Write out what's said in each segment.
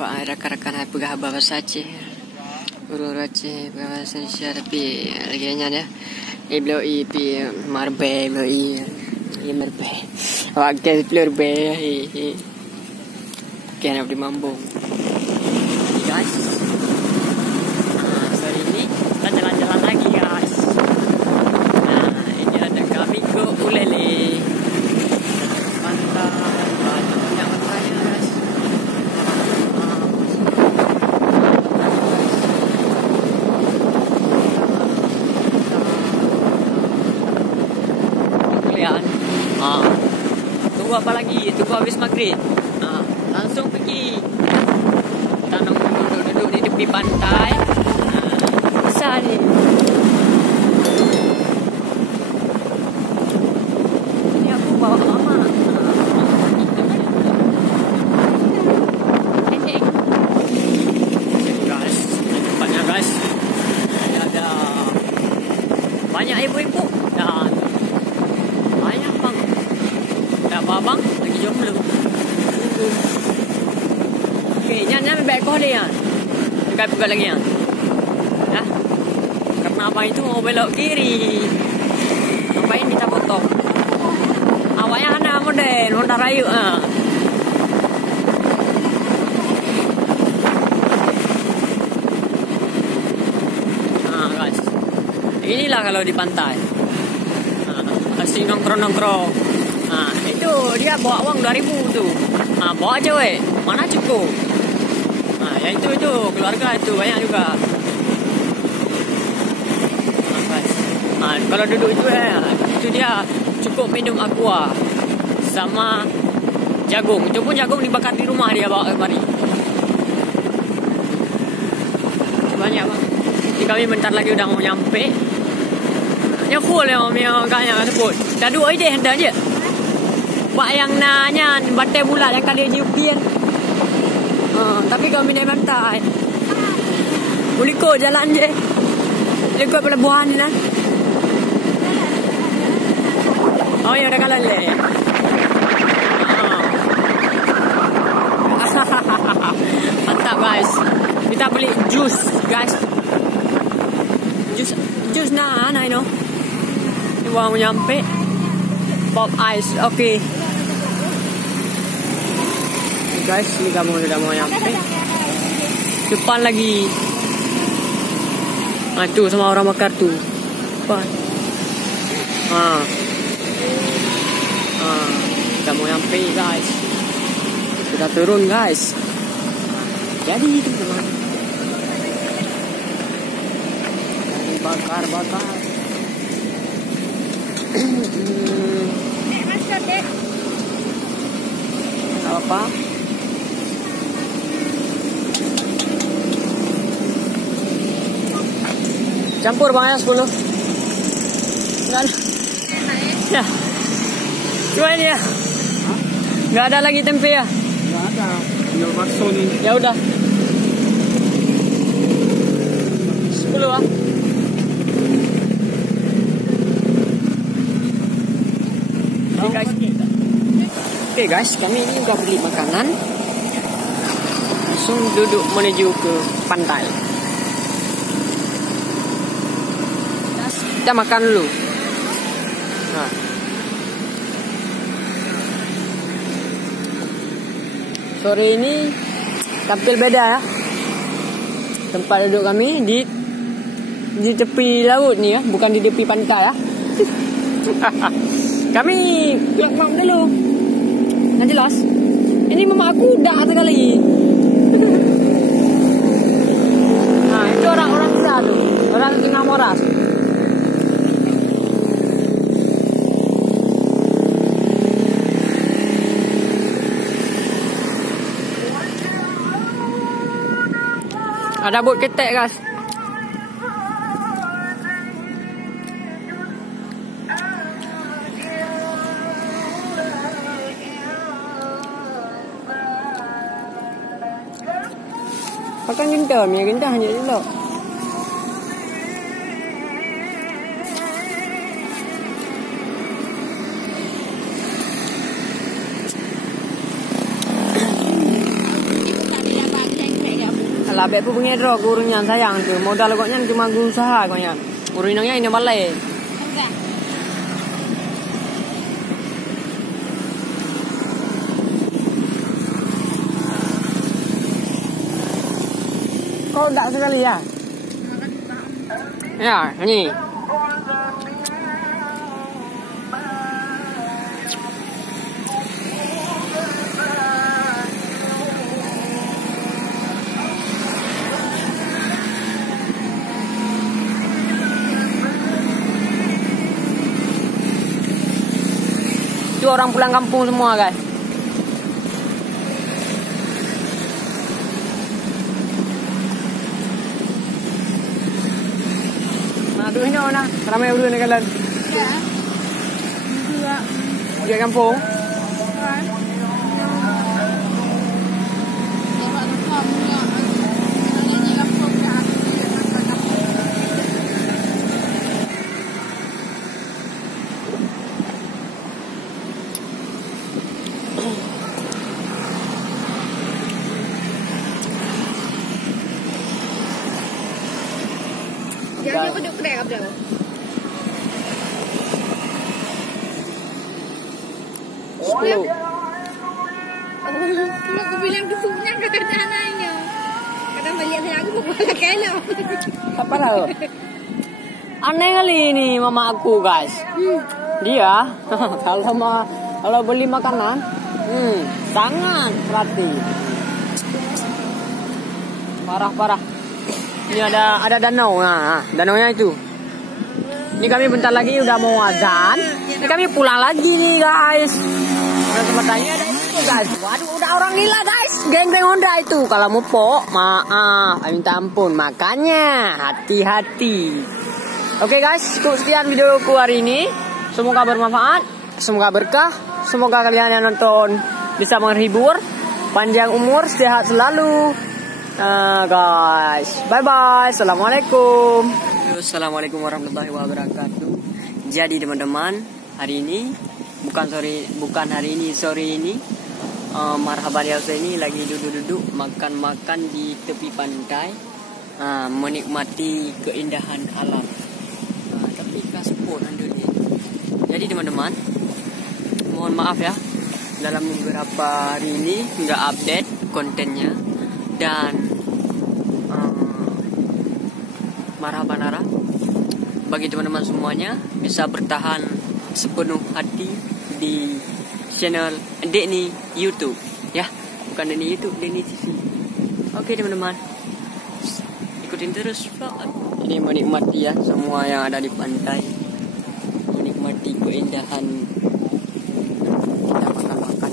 nampak rakan-rakan pegawai bahasa Aceh. Guru Aceh bahasa Indonesia tapi lagi nya beliau pi marbe beliau marbe. Waktu beliau marbe kena di Mambung. Guys. Hari ini kita jalan-jalan lagi guys. Nah, ini ada kami ke Ulele. Pantai banyak guys. Tunggu apa lagi? Tunggu habis maghrib. Langsung pergi. Kita duduk di tepi pantai. Besar ni. Ini aku bawa mama. Guys, tempatnya guys. Ada banyak ibu-ibu dan banyak bang. Ada abang lagi jomblo. Okey, jangan baik kau dia. Dekat juga lagi ya. Ya. Karena abang itu mau belok kiri. Ngapain kita potong? Awaknya anak model, Honda Rayu guys. Inilah kalau di pantai. Asing nongkrong-nongkrong. Itu dia bawa uang 2.000 tu. Bawa aja weh. Mana cukup? Ya itu keluarga itu banyak juga. Kalau duduk itu itu dia cukup minum aqua sama jagung. Itu pun jagung dibakar di rumah dia bawa kemari. Banyak bang. Jadi kami bentar lagi udah mau nyampe. Nyakul yang kaya sebut. Dah 2 ide hendak je. Pak yang nanya batai bulat yang kali jiupian. Tapi kami naik pantai. Boleh kau jalan je. Lekut pelabuhan ni lah. Oh ya udah kalah le. Mantap guys. Kita beli jus guys. Jus nah no. Ini baru nyampe. Pop ice, okay. Guys, ini kamu sudah mau nyampe. Depan lagi. Itu sama orang bakar tuh. Depan. Kita mau nyampe guys. Sudah turun guys. Jadi itu teman. Bakar. Apa? Campur bang ya 10. Enggak ada. Ya. Coba ini ya. Enggak ada lagi tempe ya? Enggak ada. Tinggal bakso nih. Ya udah. 10 ah. Oke guys, kami ini juga beli makanan. Langsung duduk menuju ke pantai. Kita makan dulu. Sore ini tampil beda ya. Tempat duduk kami di tepi laut nih ya, bukan di tepi pantai ya. Kami keluar mam dulu. Nggak jelas. Ini mama aku dah sekali. Itu orang-orang kita tuh. Orang Timah Moras. Ada bot ketek guys. Pakai gintar, minyak gintar hanya dulu. labek pu pengedro gurunya sayang tu. Modal koknya cuma guru usaha koknya. Guru inangnya ini balai. Kau tak sekali ya? Ya, ini. Itu orang pulang kampung semua, guys. Nah, tuh ini mana? Ramai berdua nih kalian. Ya. Dua. Dia kampung. Kan. Lewat kampung ya. Ini kampung ya. Jangan duduk kedai apa dah? Sepuluh. Kalau aku bilang duduknya kata anaknya. Kata balik saya aku mau bola kelo. Apa tahu? Aneh kali ini mama aku, guys. Dia kalau beli makanan, sangat perhati. Parah. Ini ada danau, nah danaunya itu. Ini kami bentar lagi udah mau azan. Ini kami pulang lagi nih, guys. Udah sebentarnya ada itu, guys. Waduh, udah orang gila, guys. Geng-geng Honda itu. Kalau mau maaf, minta ampun. Makanya hati-hati. Oke, guys, cukup sekian videoku hari ini. Semoga bermanfaat, semoga berkah, semoga kalian yang nonton bisa menghibur, panjang umur, sehat selalu. Guys, bye-bye. Assalamualaikum. Assalamualaikum warahmatullahi wabarakatuh. Jadi teman-teman, hari ini sore ini Marhaban ya ini lagi duduk-duduk makan-makan di tepi pantai, menikmati keindahan alam. Tapi kaspor andulnya. Jadi teman-teman, mohon maaf ya, dalam beberapa hari ini nggak update kontennya. Dan marhaban bagi teman-teman semuanya bisa bertahan sepenuh hati di channel Denny YouTube ya, bukan Denny YouTube, Denny TV. Oke teman-teman, ikutin terus vlog. Ini menikmati ya semua yang ada di pantai, menikmati keindahan. Kita makan-makan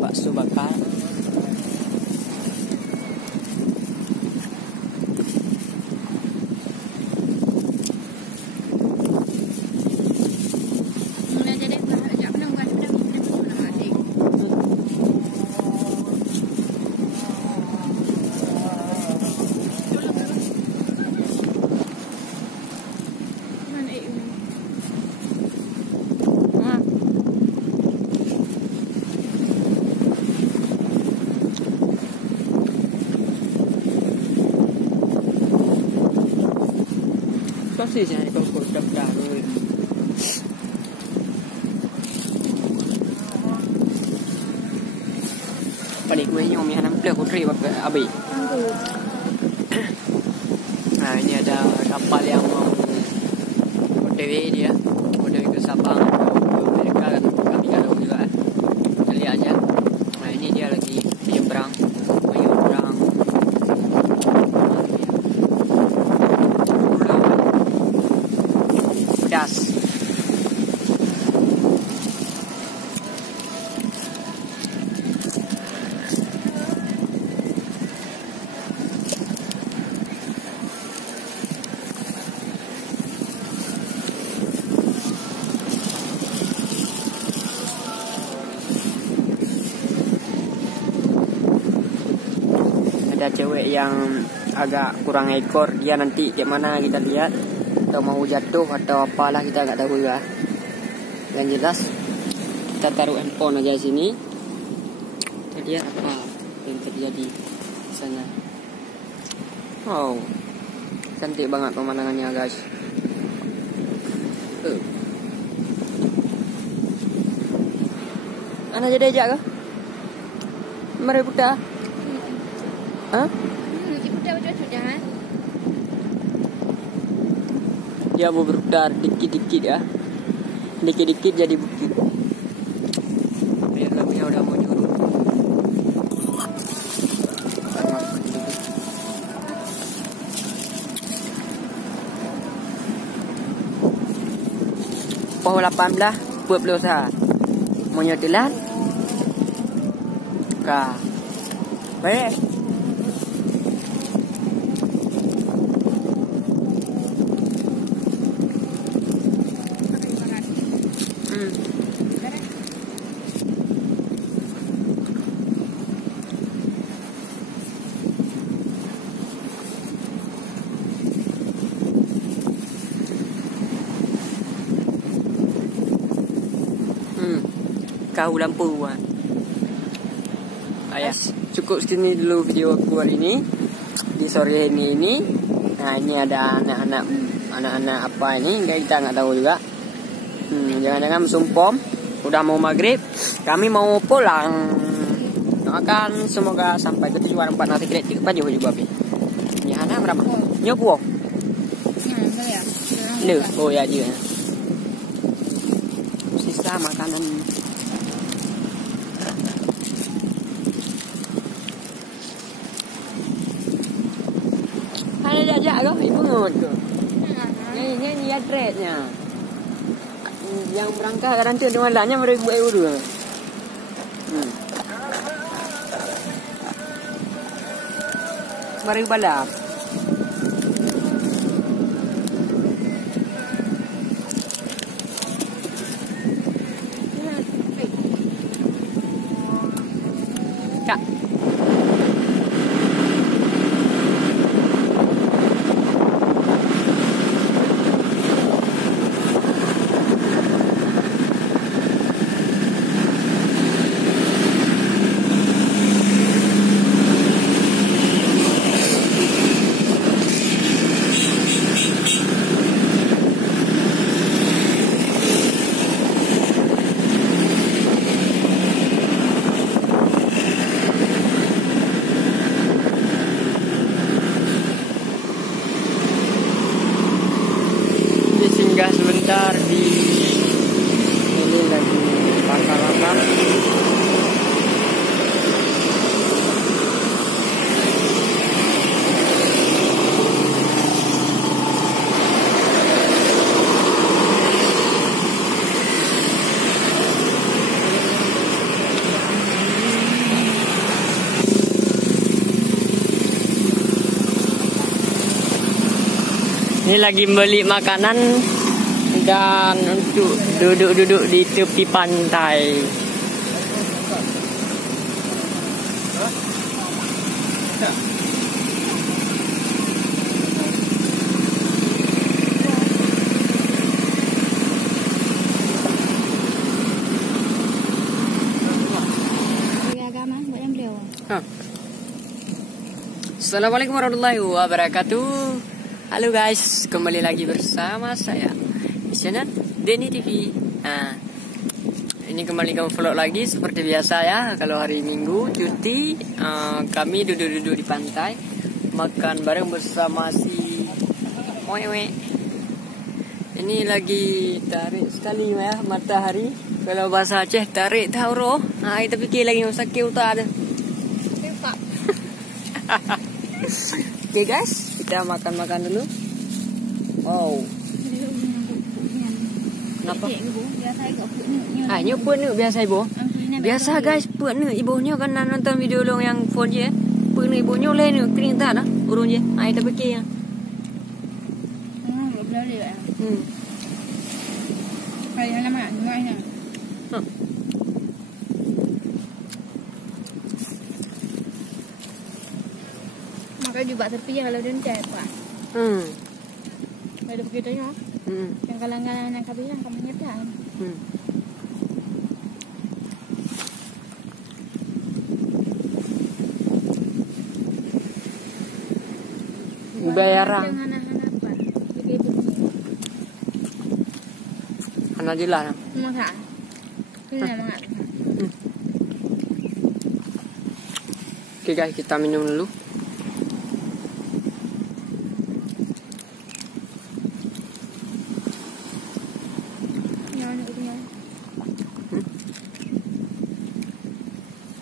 bakso bakar. Sosis yang dikongkol daftar dulu. Pada kuenya umi hanam plek putri pakai abi. Nah ini ada kapal yang mau OTW dia, OTW ke Sabang atau ke Amerika kan, kami nggak tahu juga. Kita lihat aja. Nah ini dia lagi menyeberang. Pedas. Ada cewek yang agak kurang ekor, dia nanti kayak mana kita lihat, atau mau jatuh atau apalah kita nggak tahu ya. Yang jelas kita taruh handphone aja di sini, kita lihat apa yang terjadi. sana. Wow, cantik banget pemandangannya guys. Anak jadi ajak ke? Mari putar. Hah? Ibu dah cocok jangan. Dia mau berputar dikit-dikit ya. Dikit-dikit jadi bukit. Lihat lampunya udah mau nyuruh. Pukul 18 buat beliau sah. Mau nyotilan? Kah. Baik. Kau lampu ayah cukup segini dulu video aku hari ini di sore ini. Nah ini ada anak-anak apa ini kita nggak tahu juga. Jangan-jangan sumpom udah mau maghrib, kami mau pulang. Doakan semoga sampai ke tujuan 4 nanti kita cepat juga babi. Ya anak berapa? Nyopo? Ya. Oh ya juga. Sisa makanan. Ada ajak kau ibu ngot tu. Ini addressnya. Yang berangkat nanti di malahnya mereka buat dulu. Mari balap. Kak. Singgah sebentar di ini lagi bakar-bakar. Ini lagi beli makanan dan untuk duduk-duduk di tepi pantai. Assalamualaikum warahmatullahi wabarakatuh. Halo guys, kembali lagi bersama saya di channel Denny TV. Nah, ini kembali kami vlog lagi seperti biasa ya. Kalau hari Minggu cuti, kami duduk-duduk di pantai makan bareng bersama si Wewe. Ini lagi tarik sekali ya matahari. Kalau bahasa Aceh tarik tauro. Nah, kita fikir lagi sakit utak ada. Oke guys, kita makan-makan dulu. Wow. Kenapa? Hanya pun biasa ibu. Biasa guys, pun ibunya kan nonton video long yang phone je. Pun ibunya lain kering tak lah, urun je. Ai tak pakai ya. Kayak nama namanya. Maka juga tepi kalau dia cek pak. Ada begitu ya. Yang kalangan yang kabilah kamu nyetan. Bayaran. Dengan anak apa? Jadi ibu. Anak jelas. Makan. Punya makan. Oke guys, kita minum dulu.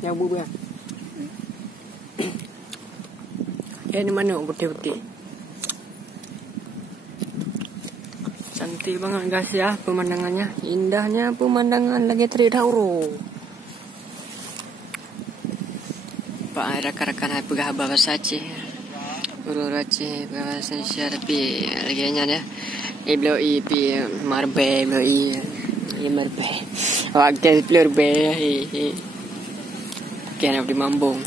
Yang bu ya. Ini mana putih-putih. Cantik banget guys ya pemandangannya. Indahnya pemandangan lagi Tridharma. Pak rakan-rakan pegah bahasa Aceh. Uru Aceh bahasa Indonesia tapi lagi nya beliau pi marbe beliau marbe. Waktu beliau be kena di Mambung.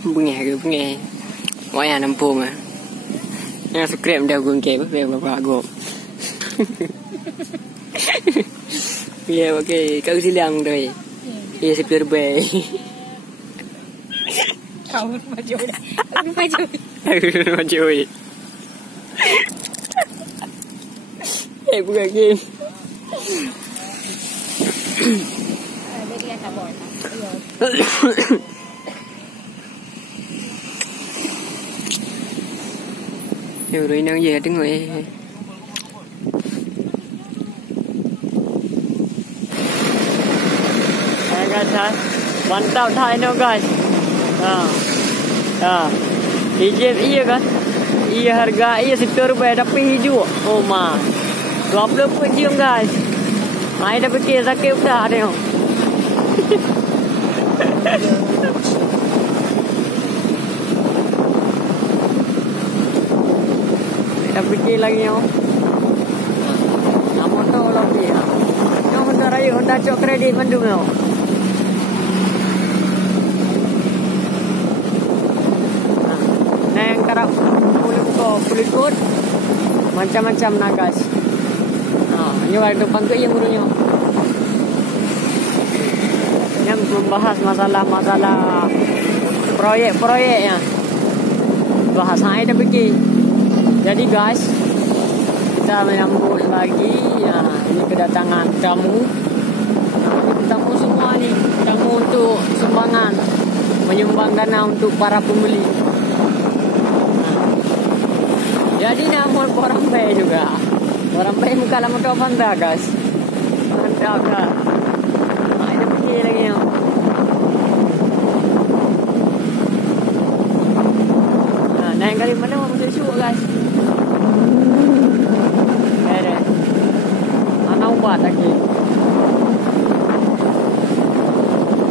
Bunga. Wah nampung ah. Yang skrep dah gue ke berapa go. Ya okey, kau silang doi. Ya sepir bay. Kau maju dah. Maju. Maju. Bukan game. Jadi yang tak boleh. Nhiều rồi nâng về tiếng người. Guys, mantap Thai no guys. Iya kan? Iya harga iya Rp10 tapi hijau. Oh ma. 20 pun cium guys. Mai dah fikir sakit dah tengok. Dah fikir lagi yo. Namun tu lagi ya. Yang Honda Rayu Honda cok kredit Bandung yo. Nah yang kerap kulit macam-macam nah guys. Ini waktu depan tu yang gurunya. Yang membahas masalah proyek-proyek ya. Bahas saya dah fikir. Jadi guys, kita menyambut lagi ya, ini kedatangan tamu. Tamu semua nih, tamu untuk sumbangan, menyumbang dana untuk para pembeli. Jadi namun orang baik juga. Orang baik muka lama topan dah guys. Mantap dah. Ini pergi lagi ya. Nah yang kali mana mau cuci guys. Anak ubat lagi.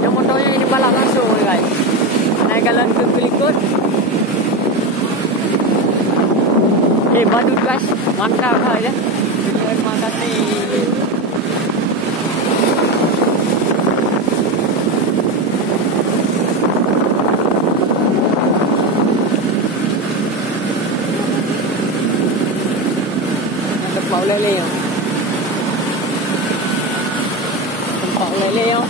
Yang motornya ini balap langsung guys. Naik jalan ke Kelikut. Badut guys, mantap lah ya. Terima kasih. Tempat lele ya. Tempat lele ya.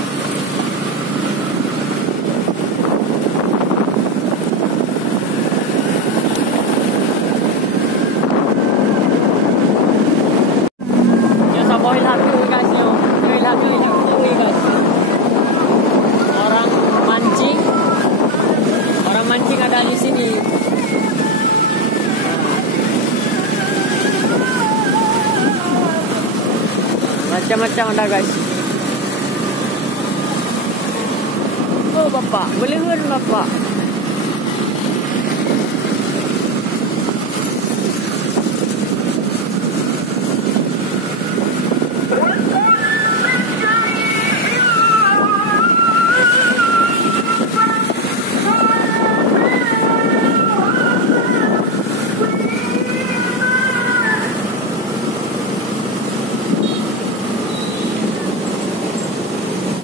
Orang mancing ada di sini. Macam-macam ada guys. Oh bapak, boleh kan bapak?